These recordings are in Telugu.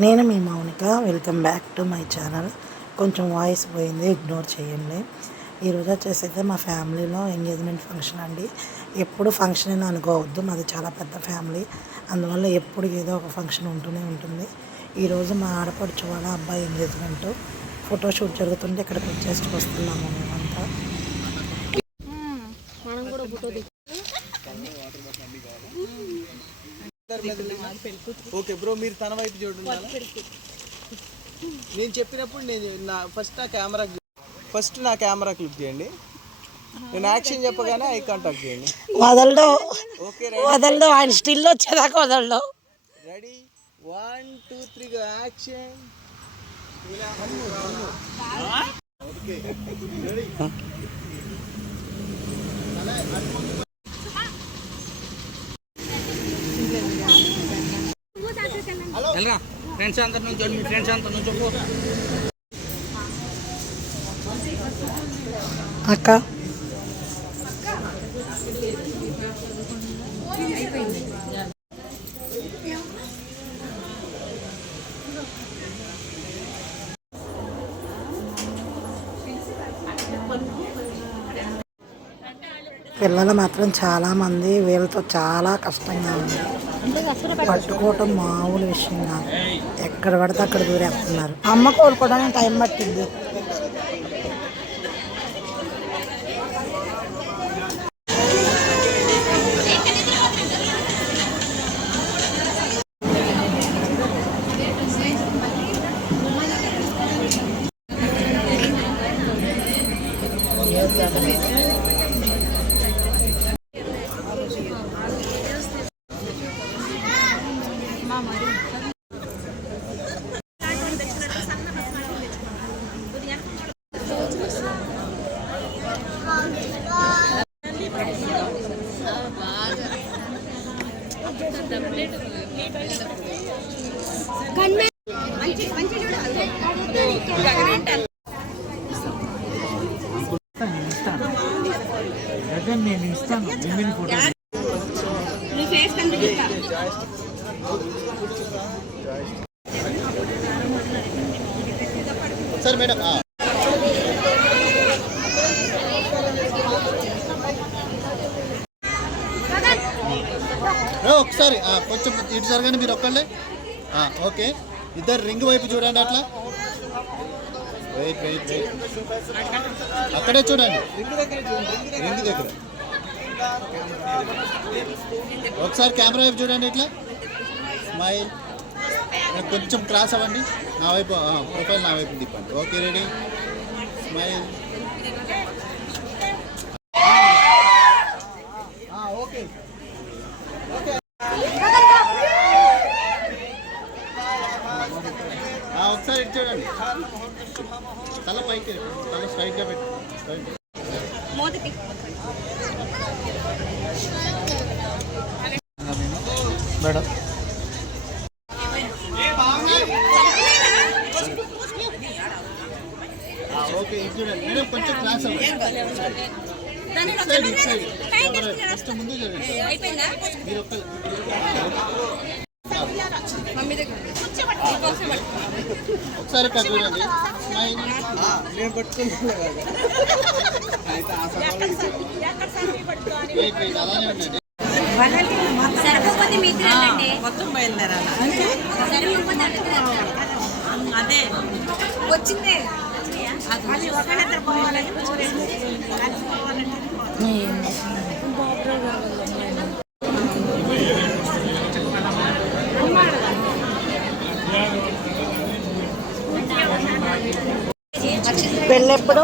నేను మీ Mounika. Welcome back to my channel. కొంచెం వాయిస్ పోయింది, ఇగ్నోర్ చేయండి. ఈరోజు వచ్చేసి మా ఫ్యామిలీలో ఎంగేజ్మెంట్ ఫంక్షన్ అండి. ఎప్పుడు ఫంక్షన్ అని అనుకోవద్దు, మాది చాలా పెద్ద ఫ్యామిలీ, అందువల్ల ఎప్పుడు ఏదో ఒక ఫంక్షన్ ఉంటూనే ఉంటుంది. ఈరోజు మా ఆడపడుచు వాళ్ళ అబ్బాయి ఎంగేజ్మెంట్ ఫోటోషూట్ జరుగుతుంటే ఇక్కడికి వచ్చేసి వస్తున్నాము మేమంతా. ఓకే బ్రో, మీరు తన వైపు చూడండి. నేను చెప్పినప్పుడు ఫస్ట్ నా కెమెరా క్లిక్ చేయండి. నేను యాక్షన్ చెప్పగానే ఐ కాంటాక్ట్ చేయండి. వదలడు ఆయన స్టిల్ వచ్చేదాకా వదలడు. Ready 1 2 3 action. ఫ్రెండ్స్ అందరి నుంచి మీ ఫ్రెండ్స్ అంతా నుంచి చెప్పు అక్క. పిల్లలు మాత్రం చాలామంది, వీళ్ళతో చాలా కష్టంగా ఉంది. పట్టుకోవటం మామూలు విషయం కాదు. ఎక్కడ పడితే అక్కడ దూరేస్తున్నారు. అమ్మ కోలుకోవడానికి టైం పట్టింది. నేను ఇస్తాను ఫోటో. సార్ మేడం ఒకసారి కొంచెం ఇటు జరగండి మీరు ఒక్కళ్ళే. ఓకే, ఇద్దరు రింగ్ వైపు చూడండి. అట్లా వెయిట్ వెయిట్ వెయిట్, అక్కడే చూడండి, రింగ్ దగ్గర. ఒకసారి కెమెరా వైపు చూడండి. ఇట్లా స్మైల్. కొంచెం క్రాస్ అవ్వండి, నా వైపు ప్రొఫైల్ నా వైపు తిప్పండి. Okay, ready, smile. Okay okay, ఒకసారి ఇటు చూడండి. తల పైకి, తల స్ట్రైట్గా పెట్టి మేడం. ఓకే, ఇటు చూడండి మేడం, కొంచెం క్లాస్ అవ్వండి. ఫస్ట్ ముందు చూడండి మీరు ఒక్క. ఒకసారి ఇక్కడ చూడండి, స్మైల్. నేను పట్టుకుంటున్నాను, అలానే ఉండండి. మొత్తం బయలుదేరాలి. అదే వచ్చిందే. పెళ్ళెప్పుడు?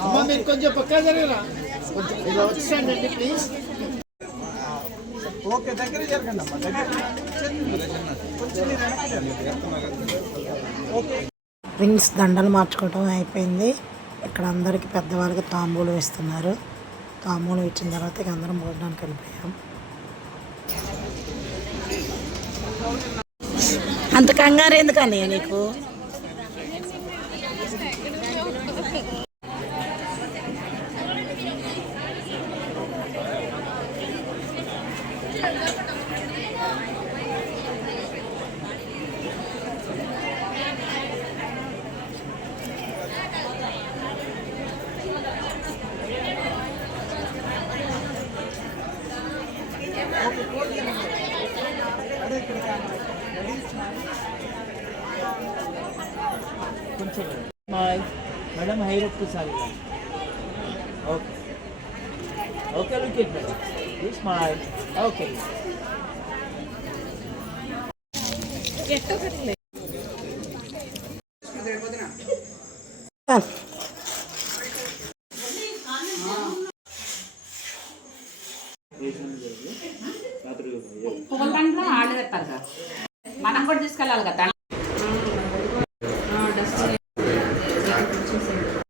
అమ్మా మీరు కొంచెం పక్కా జరగరా, కొంచెం ఇలా వచ్చేసండి ప్లీజ్. ఓకే, దగ్గర జరగండి అమ్మా, దగ్గర. రింగ్స్ దండలు మార్చుకోవటం అయిపోయింది. ఇక్కడ అందరికి పెద్దవాళ్ళకి తాంబూలు ఇస్తున్నారు. తాంబూలు ఇచ్చిన తర్వాత ఇక అందరం భోజనానికి వెళ్ళిపోయాం. అంత కంగారు ఎందుకని నీకు? కొంచెం స్మైల్ మేడం హెయిర్ ఒక్కసారి okay okay look it madam smile okay పువ్వుల దాంట్లో ఆళ్ళు పెడతారు కదా మనం కూడా తీసుకెళ్ళాలి కదా